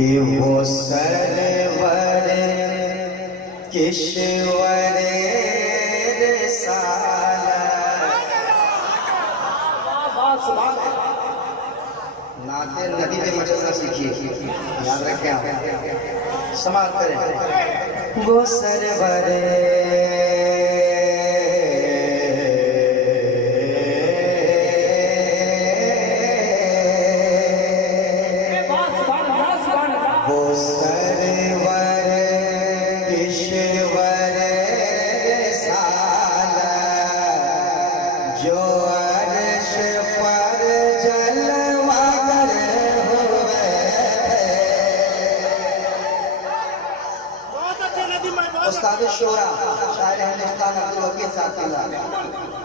कि वो सरवर किश्वर नाते नदी में मचलना सीखिए, याद रखें आप, समाप्त करें। वो सरवर शोरा शायर हिंदुस्तान अब्दुल वकील साहब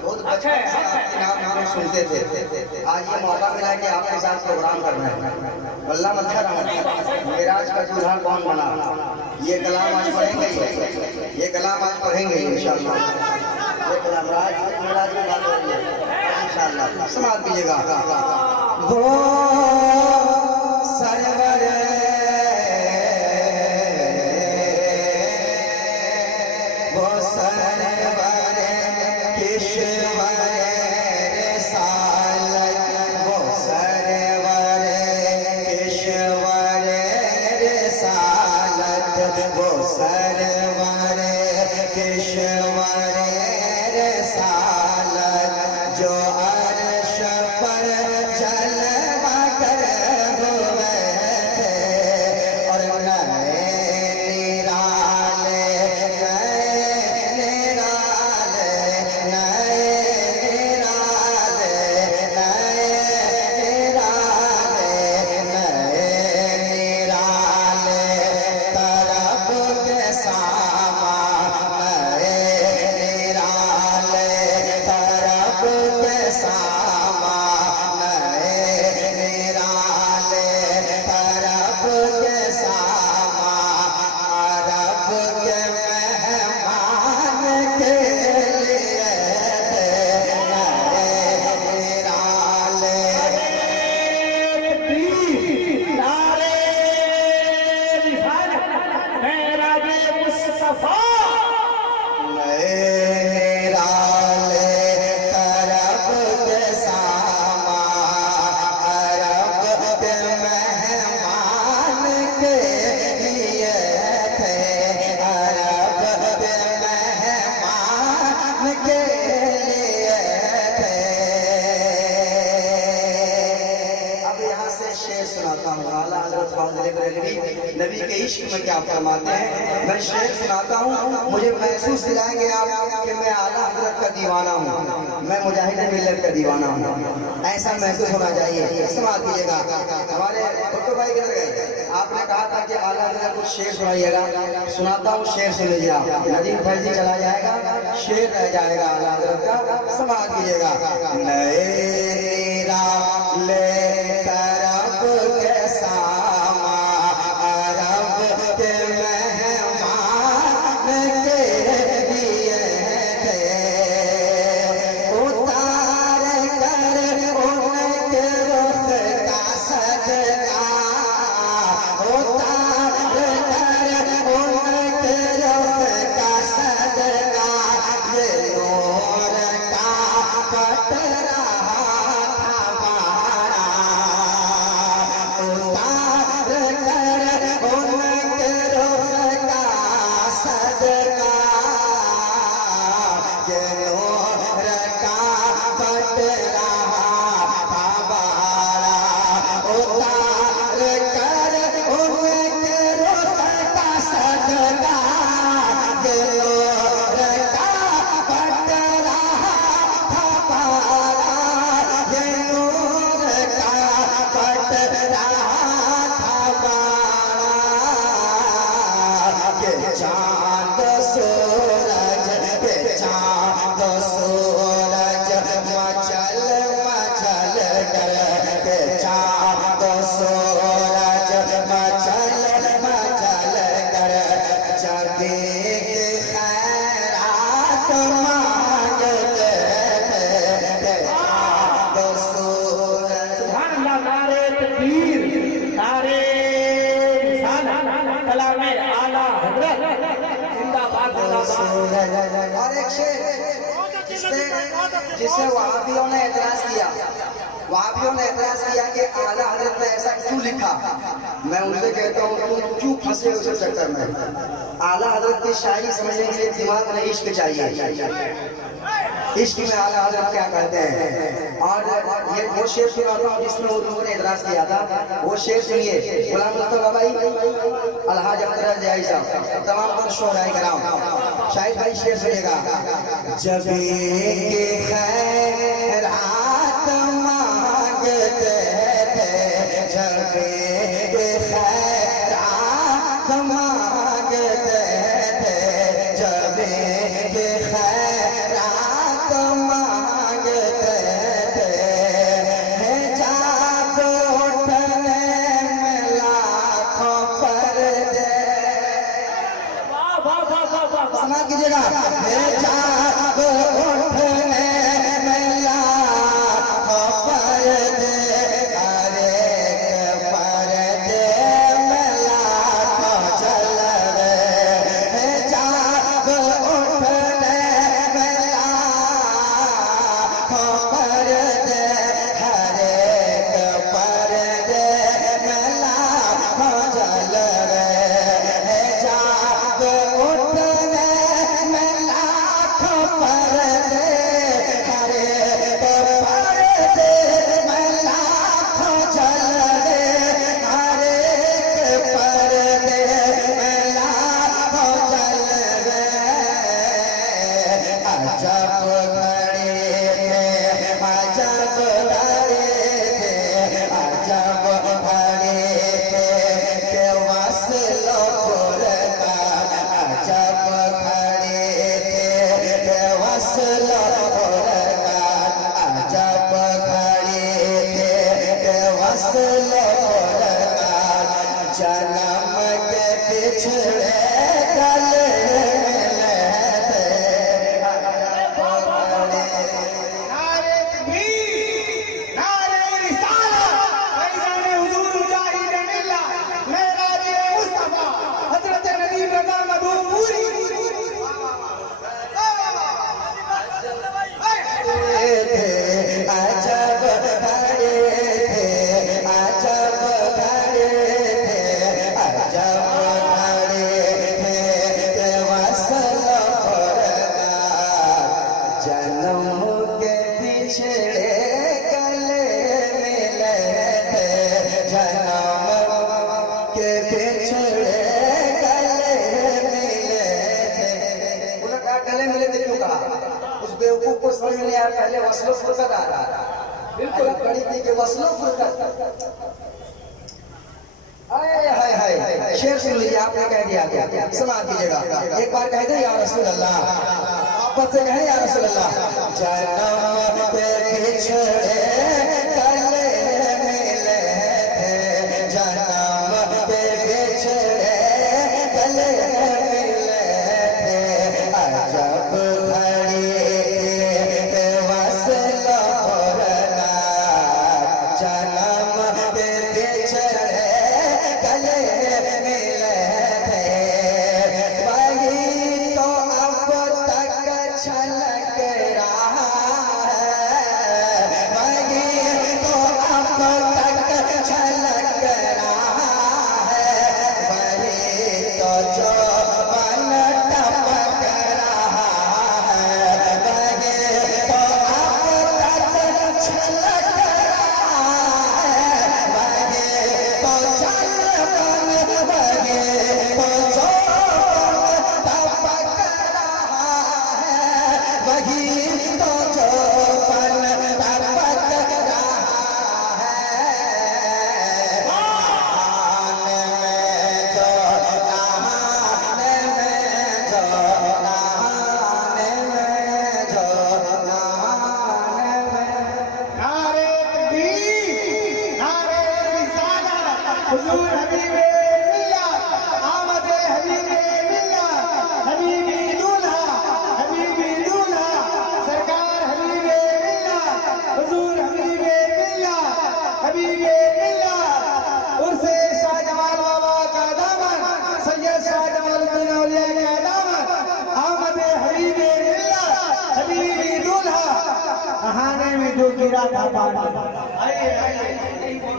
बहुत बचपन से आपके नाम सुनते थे। आज ये मौका मिला कि आपके साथ प्रोग्राम करना है। वल्लाह मच्छर मेराज का दूल्हा कौन बना, ये कलाम आज पढ़ेंगे, ये कलाम आज पढ़ेंगे इंशाअल्लाह। ये कलाम राज मेराज में बात हो रही है इंशाअल्लाह, समाप्त कीजिएगा। वो सरवर नबी के इश्क में क्या फरमाते हैं। मैं शेर सुनाता हूँ, मुझे महसूस दिलाएंगे आप कि मैं आला हज़रत का दीवाना हूँ, मैं मुजाहिद मिल्लत का दीवाना हूँ, ऐसा महसूस होना चाहिए। समाप्त कीजिएगा। हमारे भुट्टो भाई किधर गए? आपने कहा था कि आला हज़रत कुछ शेर सुनाइएगा, सुनाता हूँ, शेर सुन लीजिएगा। नदीम फैजी चला जाएगा, शेर रह जाएगा आला हज़रत का। समाप्त कीजिएगा। और एक शेर जिसे वहाबियों ने एतराज किया, वहाबियों ने एतराज किया कि आला हजरत ने ऐसा क्यों लिखा। मैं उनसे कहता हूँ तुम क्यों फंसे उस चक्कर में। आला हजरत की शायरी समझने के लिए दिमाग में इश्क चाहिए। इश्क में आला हजरत क्या कहते हैं। और ये वो शेर सुनाता हूँ जिसमें उन लोगों ने एतराज किया था। वो शेर सुनिए, गुलाम मुस्तफा भाई, अलहाज अख्तर जय साहब, तमाम पर शोहराए कराम, शाहिद भाई शेर सुनेगा। जब के खैरात मांगते थे, जब के खैरात मांगते थे, जब के खैरात मांगते थे, जाग उठने में लाखों पर्दे। सुना कीजिएगा। जाग उठने में लाखों पर्दे, हर एक पर्दे में लाखों जलवे। जाग उठने में लाखों पर्दे, हर एक पर्दे में लाखों जलवे। जाग उठने में लाखों पर्दे, हर एक पर्दे में लाखों जलवे। हर एक पर्दे में लाखों जलवे। अजब घड़ी थे, अजब घड़ी थे, अजब घड़ी थे के वस्लो फुरकान। अजब घड़ी थे के वस्लो फुरकान। अजब घड़ी थे के वस्लो फुरकान। जन्म के पिछड़े गले मिले थे। नारे तकबीर, नारे रिसालत, फैज़ान हुजूर मुजाहिद मिल्लत, मेराज मुस्तफा, हज़रत नबी रज़ा मधुपूरी। अजब घड़ी थे, अजब घड़ी थे, अजब घड़ी थे के वस्लो फुरकान। जन्म के पिछड़े गले मिले थे, जन्म के पिछड़े गले मिले थे। उन्होंने कहा गले मिले थे क्यों कहा? उस बेवकूफ को समझ में नहीं आया, पहले वस्लो फुरकत आ रहा। बिल्कुल कड़ी थी कि वस्लो फुरकत। हाय हाय हाय, शेर सुन लीजिए, आपने कह दिया क्या, समाज कीजिएगा। एक बार कह दे या रसूल अल्लाह, आपस से कहें या रसूल अल्लाह। जन्म के पिछड़े गले मिले थे, जन्म के पिछड़े गले मिले थे। अजब घड़ी के वस्लो फुरकान। जन्म के पिछड़े गले मिले थे। वही तो अब तक छलक रहा है, वही तो अब तक छलक रहा है। वही तो जो बन टपक रहा है, वही तो अब तक छलक रहा है। वही तो चल बन, वही तो जो बन टपक रहा है, वही तो जो बन टपक रहा है। नहाने में जो, नहाने में जो, नहाने में जो, नहाने में। नारे तकबीर, नारे रिसालत, हुजूर हबीबे मिल्लत, आमदे हबीबे मिल्लत, हबीबी दूल्हा, हबीबी दूल्हा, सरकार हबीबे मिल्लत, हुजूर हबीबे मिल्लत, हबीबे मिल्लत। उर्से शाहजमाल बाबा का दामन, सैयद शाहजमाल बिन औलिया का दामन, हम गिरा था पानी। आइए आइए,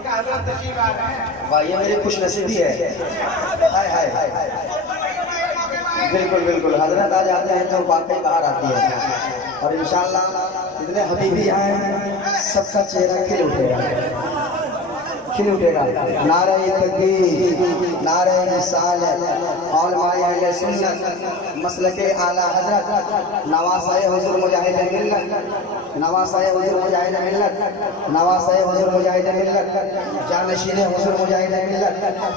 हज़रत तशरीफ आ रहे हैं। वाह, ये मेरी खुश नसीबी है। हाय हाय हाय, बिल्कुल बिल्कुल, हजरत आ जाते हैं तो बातें बाहर आती है। और इंशाअल्लाह जितने हबीबी आए सबका चेहरा खिल उठेगा, खिल उठेगा। नारे तकबीर, नारे रिसालत, उलमाए अहले सुन्नत, मसलके आला हजरत, नवासाए हुजूर मुजाहिद मिल्लत, नवासाए हुजूर मुजाहिद मिल्लत, नवासाए हुजूर मुजाहिद मिल्लत, जानशीन हुजूर मुजाहिद मिल्लत,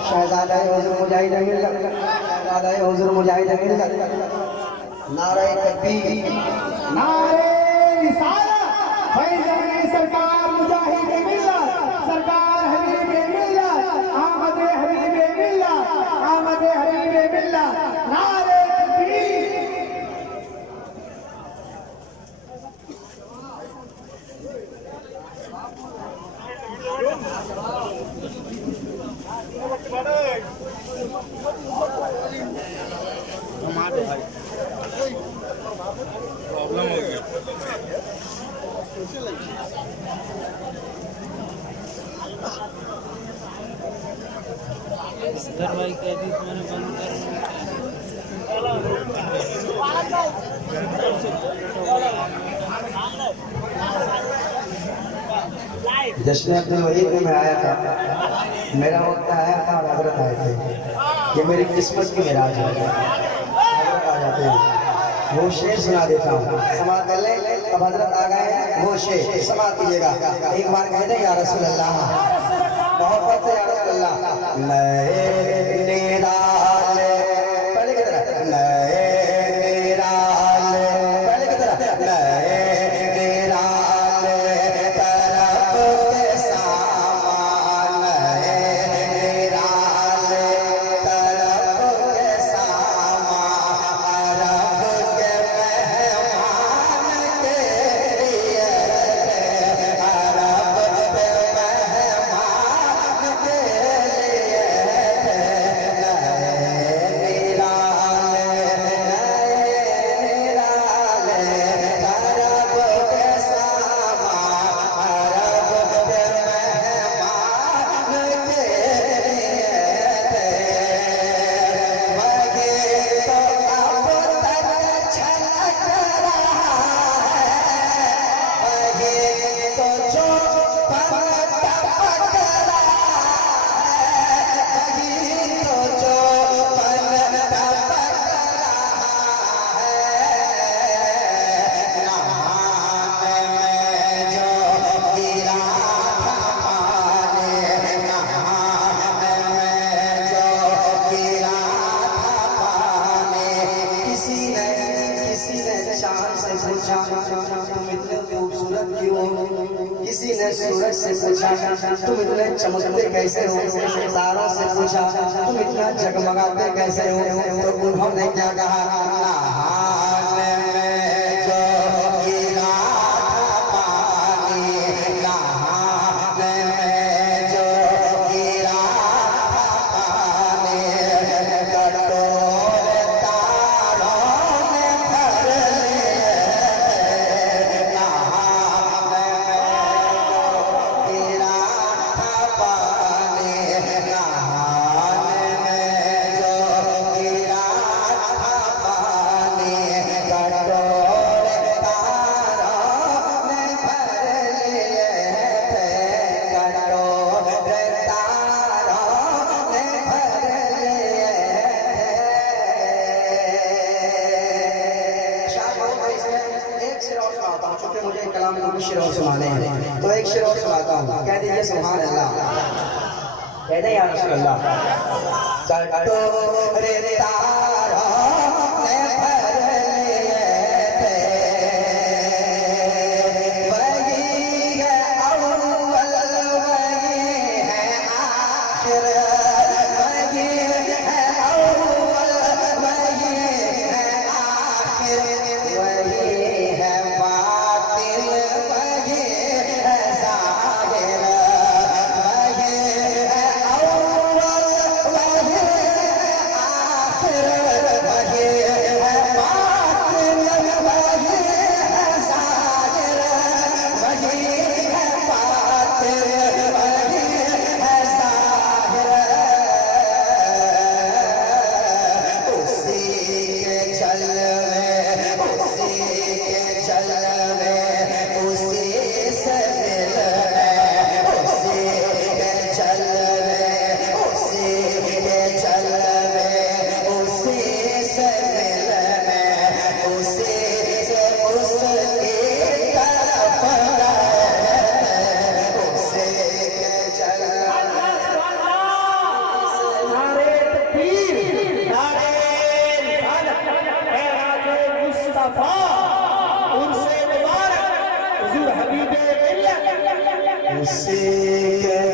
शहजादा हुजूर मुजाहिद मिल्लत, शहजादा हुजूर मुजाहिद मिल्लत। नारे तकबीर, नारे रिसालत, फैज़ सरकार मुजाहिद मिल्लत, सरकार हबीब मिल्लत, आमद हबीब मिल्लत, आमद हबीब मिल्लत। नारे तकबीर। प्रॉब्लम हो गया। भाई कह दी मैंने बंद कर जश्न अब्दुल वहीद में मैं आया था, मेरा वक्त आया था और हजरत आए थे। ये मेरी किस्मत की मेराज है, हजरत आ जाते हैं। वो शेर सुना देता हूँ, समाप्त कर ले। अब हजरत आ गए, वो शेर समाप्त कीजिएगा। एक बार कह दे या रसूल अल्लाह, मोहब्बत से या रसूल अल्लाह। नए निराल, पहले की तरह नए निराल, पहले की तरह नए निराल, तरफ के सामान, नए निराल, तरफ के सामान, अरब के मेहमान के लिए, अरब के मेहमान के लिए, किसी ने सूरज से पूछा तुम इतने चमकते कैसे हो, तारों से पूछा तुम इतना जगमगाते कैसे हो, तो उन्होंने क्या कहा, नहाने में जो गिरा था पानी, नहाने में जो गिरा था पानी, कटोरे तारों ने भर लिए, नहाने में गिरा था पानी, नहाने में जो गिरा था पानी, कटोरे तारों ने भर लिए थे, कटोरे तारों ने भर लिए थे। एक शेर और सुनाता हूँ, क्योंकि मुझे कलाम को कुछ शेर और सुनाने हैं, तो एक शेर और सुनाता हूँ। कह दीजिए सुभान अल्लाह, कह दे या रसूल अल्लाह। कटोरे तारों ने भर लिए थे, वही है अव्वल वही है आखिर, वही है अव्वल वही है आखिर, वही है बातिल वही है ज़ाहिर, वही है अव्वल वही है आखिर, वही है बातिल कैसे